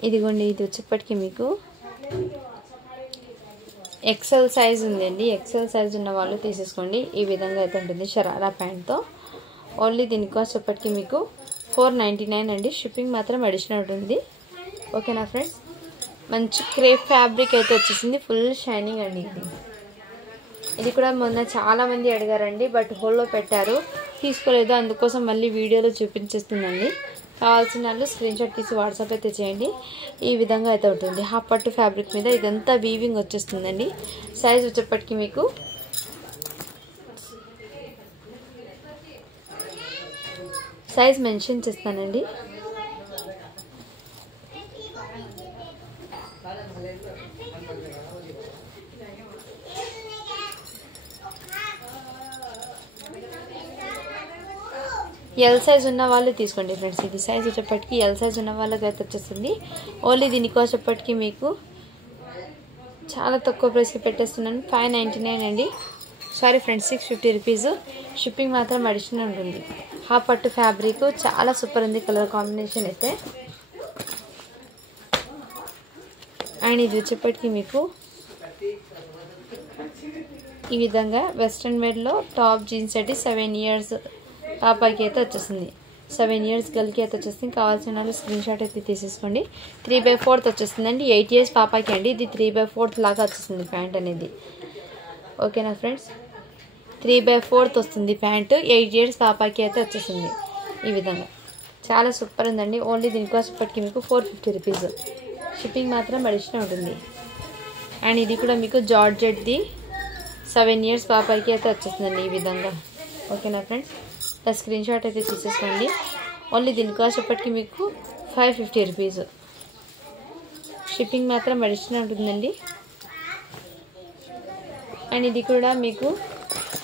ఇదిగోండి, ఇది వచ్చేప్పటికి మీకు ఎక్సెల్ సైజ్ ఉందండి. ఎక్సెల్ సైజ్ ఉన్న వాళ్ళు తీసేసుకోండి. ఈ విధంగా అయితే ఉంటుంది షరారా ప్యాంట్తో. ఓన్లీ దీని కాస్ట్ వచ్చేప్పటికి మీకు 499 అండి. షిప్పింగ్ మాత్రం అడిషనల్ ఉంటుంది. ఓకేనా ఫ్రెండ్స్? మంచి క్రేప్ ఫ్యాబ్రిక్ అయితే వచ్చేసింది, ఫుల్ షైనింగ్ అండి. ఇది కూడా మొన్న చాలామంది అడిగారండి, బట్ హోల్లో పెట్టారు, తీసుకోలేదు. అందుకోసం మళ్ళీ వీడియోలో చూపించేస్తుందండి. కావాల్సిన వాళ్ళు స్క్రీన్ షాట్ తీసి వాట్సాప్ అయితే చేయండి. ఈ విధంగా అయితే ఉంటుంది. హాఫ్ పట్టు ఫ్యాబ్రిక్ మీద ఇదంతా వీవింగ్ వచ్చేస్తుందండి. సైజ్ వచ్చేప్పటికి మీకు సైజ్ మెన్షన్ చేస్తానండి. ఎల్ సైజ్ ఉన్న వాళ్ళు తీసుకోండి ఫ్రెండ్స్. ఇది సైజ్ వచ్చేప్పటికి ఎల్ సైజ్ ఉన్న వాళ్ళకి అయితే వచ్చేస్తుంది. ఓన్లీ దీనికి వచ్చేప్పటికి మీకు చాలా తక్కువ ప్రైస్కి పెట్టేస్తున్నాను. 599 అండి. Sorry friends, 650 rupees. షిప్పింగ్ మాత్రం అడిషనల్ ఉంటుంది. హాఫ్ పట్టు ఫ్యాబ్రిక్ చాలా సూపర్ ఉంది, కలర్ కాంబినేషన్ అయితే. అండ్ ఇది వచ్చేప్పటికి మీకు ఈ విధంగా వెస్ట్రన్ వేర్లో టాప్ జీన్స్ అయితే 7 ఇయర్స్ పాపాకి అయితే వచ్చేస్తుంది. 7 ఇయర్స్ గర్ల్కి అయితే వచ్చేస్తుంది. కావాల్సిన వాళ్ళు స్క్రీన్ షాట్ అయితే తీసేసుకోండి. 3/4 వచ్చేస్తుందండి. 8 ఇయర్స్ పాపాకి అండి. ఇది 3/4 లాగా వచ్చేస్తుంది ప్యాంట్ అనేది. ఓకేనా ఫ్రెండ్స్, 3/4 వస్తుంది ప్యాంటు. 8 ఇయర్స్ పాపాకి అయితే వచ్చేస్తుంది. ఈ విధంగా చాలా సూపర్ ఉందండి. ఓన్లీ దీనికోసం ఇప్పటికి మీకు 450 రూపీస్. షిప్పింగ్ మాత్రం అడిషనల్ ఉంటుంది. అండ్ ఇది కూడా మీకు జార్జెట్ది 7 ఇయర్స్ పాపాకి అయితే వచ్చేస్తుందండి ఈ విధంగా. ఓకేనా ఫ్రెండ్స్, స్క్రీన్ షాట్ అయితే తీసేసుకోండి. ఓన్లీ దీనికోసం ఇప్పటికి మీకు 550 రూపీస్. షిప్పింగ్ మాత్రం అడిషనల్ ఉంటుందండి. అండ్ ఇది కూడా మీకు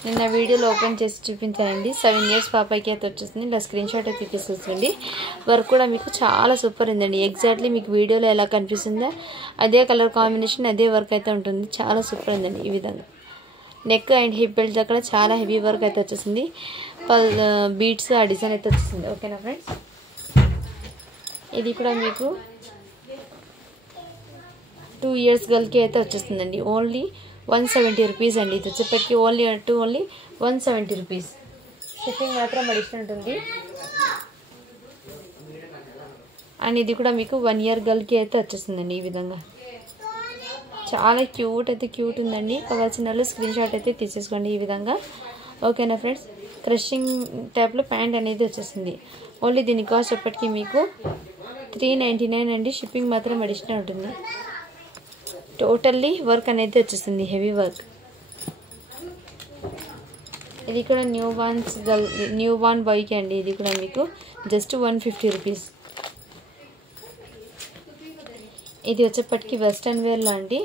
నిన్న వీడియోలో ఓపెన్ చేసి చూపించానండి. 7 ఇయర్స్ పాపాకి అయితే వచ్చేస్తుంది. ఇలా స్క్రీన్ షాట్ అయితే తీసేసుకోండి. వర్క్ కూడా మీకు చాలా సూపర్ ఉందండి. ఎగ్జాక్ట్లీ మీకు వీడియోలో ఎలా కనిపిస్తుందో అదే కలర్ కాంబినేషన్, అదే వర్క్ అయితే ఉంటుంది. చాలా సూపర్ ఉందండి. ఈ విధంగా నెక్ అండ్ హిప్ బెల్ట్ దగ్గర చాలా హెవీ వర్క్ అయితే వచ్చేసింది. బీట్స్ ఆ డిజైన్ అయితే వచ్చేసింది. ఓకేనా ఫ్రెండ్స్, ఇది కూడా మీకు 2 ఇయర్స్ గర్ల్కి అయితే వచ్చేస్తుందండి. ఓన్లీ 170 రూపీస్ అండి. ఇది వచ్చేప్పటికి ఓన్లీ 170 రూపీస్. షిప్పింగ్ మాత్రం అడిషనల్ ఉంటుంది. అండ్ ఇది కూడా మీకు 1 ఇయర్ గర్ల్కి అయితే వచ్చేస్తుందండి. ఈ విధంగా చాలా క్యూట్ ఉందండి. కావాల్సిన వాళ్ళు స్క్రీన్ షాట్ అయితే తీసేసుకోండి ఈ విధంగా. ఓకేనా ఫ్రెండ్స్, క్రషింగ్ టైప్లో ప్యాంట్ అనేది వచ్చేసింది. ఓన్లీ దీని కాస్ట్ ఎప్పటికీ మీకు 399 అండి. షిప్పింగ్ మాత్రం అడిషనల్ ఉంటుంది. టోటల్లీ వర్క్ అనేది వచ్చేస్తుంది, హెవీ వర్క్. ఇది కూడా న్యూ బార్న్ బాయ్కి అండి. ఇది కూడా మీకు జస్ట్ 150 రూపీస్. ఇది వచ్చేప్పటికి వెస్ట్రన్ వేర్లో అండి.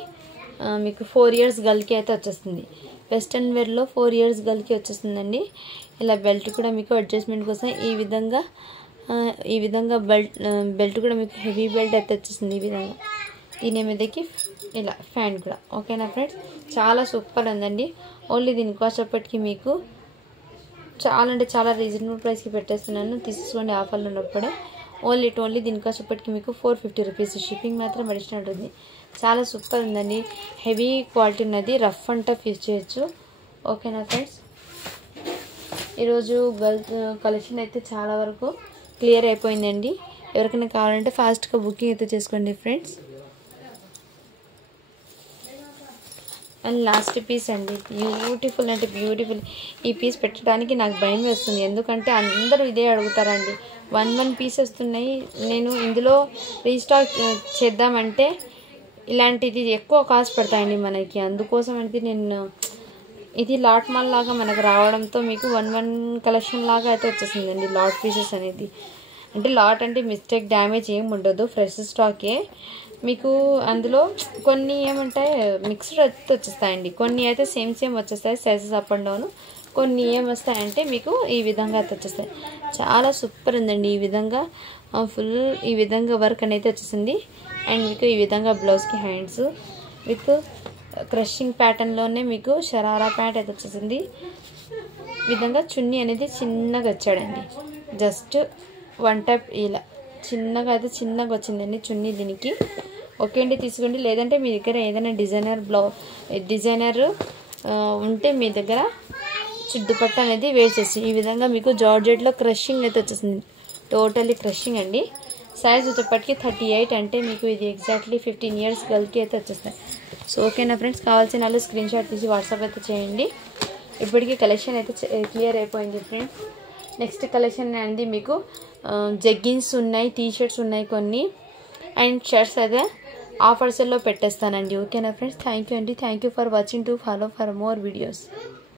మీకు 4 ఇయర్స్ గర్ల్కి అయితే వచ్చేస్తుంది. వెస్ట్రన్ వేర్లో 4 ఇయర్స్ గర్ల్కి వచ్చేస్తుందండి. ఇలా బెల్ట్ కూడా మీకు అడ్జస్ట్మెంట్ కోసం ఈ విధంగా బెల్ట్ కూడా మీకు హెవీ బెల్ట్ అయితే వచ్చేస్తుంది. ఈ విధంగా దీని మీదకి ఇలా ఫ్యాంట్ కూడా. ఓకేనా ఫ్రెండ్స్, చాలా సూపర్ ఉందండి. ఓన్లీ దీని కాస్ట్ అప్పటికి మీకు చాలా అంటే చాలా రీజనబుల్ ప్రైస్కి పెట్టేస్తున్నాను. తీసుకోండి ఆఫర్లు ఉన్నప్పుడే. ఓన్లీ దీని కాస్ట్ అప్పటికి మీకు 450 రూపీస్. షిప్పింగ్ మాత్రం అడిషనల్ ఉంటుంది. చాలా సూపర్ ఉందండి. హెవీ క్వాలిటీ ఉన్నది. రఫ్ అండ్ టఫ్ యూజ్ చేయొచ్చు. ఓకేనా ఫ్రెండ్స్, ఈరోజు గర్ల్స్ కలెక్షన్ అయితే చాలా వరకు క్లియర్ అయిపోయిందండి. ఎవరికైనా కావాలంటే ఫాస్ట్గా బుకింగ్ అయితే చేసుకోండి ఫ్రెండ్స్. అండ్ లాస్ట్ పీస్ అండి, బ్యూటిఫుల్ అంటే బ్యూటిఫుల్. ఈ పీస్ పెట్టడానికి నాకు భయం వేస్తుంది. ఎందుకంటే అందరూ ఇదే అడుగుతారండి. 1 పీస్ వస్తున్నాయి. నేను ఇందులో రీస్టాక్ చేద్దామంటే ఇలాంటిది ఎక్కువ కాస్ట్ పడతాయండి మనకి. అందుకోసం అనేది నేను ఇది లాట్ మాల్ లాగా మనకు రావడంతో మీకు 1 కలెక్షన్ లాగా అయితే వచ్చేసిందండి. లాట్ పీసెస్ అనేది అంటే లాట్ అంటే మిస్టేక్ డ్యామేజ్ ఏమి ఉండదు, ఫ్రెష్ స్టాకే. మీకు అందులో కొన్ని ఏమంటాయి మిక్స్డ్ అయితే వచ్చేస్తాయండి. కొన్ని అయితే సేమ్ వచ్చేస్తాయి సైజెస్ అప్ అండ్ డౌన్. కొన్ని ఏమొస్తాయంటే మీకు ఈ విధంగా అయితే వచ్చేస్తాయి. చాలా సూపర్ ఉందండి. ఈ విధంగా ఫుల్ ఈ విధంగా వర్క్ అనేది వచ్చేసింది. అండ్ మీకు ఈ విధంగా బ్లౌజ్కి హ్యాండ్స్ విత్ క్రషింగ్ ప్యాటర్న్లోనే మీకు షరారా ప్యాంట్ అయితే వచ్చేసింది. ఈ విధంగా చున్నీ అనేది చిన్నగా వచ్చాడండి. జస్ట్ 1 టైప్ ఇలా చిన్నగా వచ్చిందండి చున్నీ దీనికి. ఓకే అండి, తీసుకోండి. లేదంటే మీ దగ్గర ఏదైనా డిజైనర్ ఉంటే మీ దగ్గర చుట్టుపట్టు అనేది వేస్ట్ చేసి ఈ విధంగా మీకు జార్జెట్లో క్రషింగ్ అయితే వచ్చేసింది. టోటల్లీ క్రషింగ్ అండి. సైజ్ వచ్చేప్పటికి 38 అంటే మీకు ఇది ఎగ్జాక్ట్లీ 15 ఇయర్స్ గర్ల్కి అయితే వచ్చేస్తాయి. సో ఓకేనా ఫ్రెండ్స్, కావాల్సిన వాళ్ళు స్క్రీన్ షాట్ తీసి వాట్సాప్ అయితే చేయండి. ఇప్పటికీ కలెక్షన్ అయితే క్లియర్ అయిపోయింది ఫ్రెండ్స్. నెక్స్ట్ కలెక్షన్ అనేది మీకు జగ్గిన్స్ ఉన్నాయి, టీషర్ట్స్ ఉన్నాయి కొన్ని, అండ్ షర్ట్స్ అయితే ఆఫర్స్లో పెట్టేస్తానండి. ఓకేనా ఫ్రెండ్స్, థ్యాంక్ యూ అండి. Thank you for watching. To follow for more videos.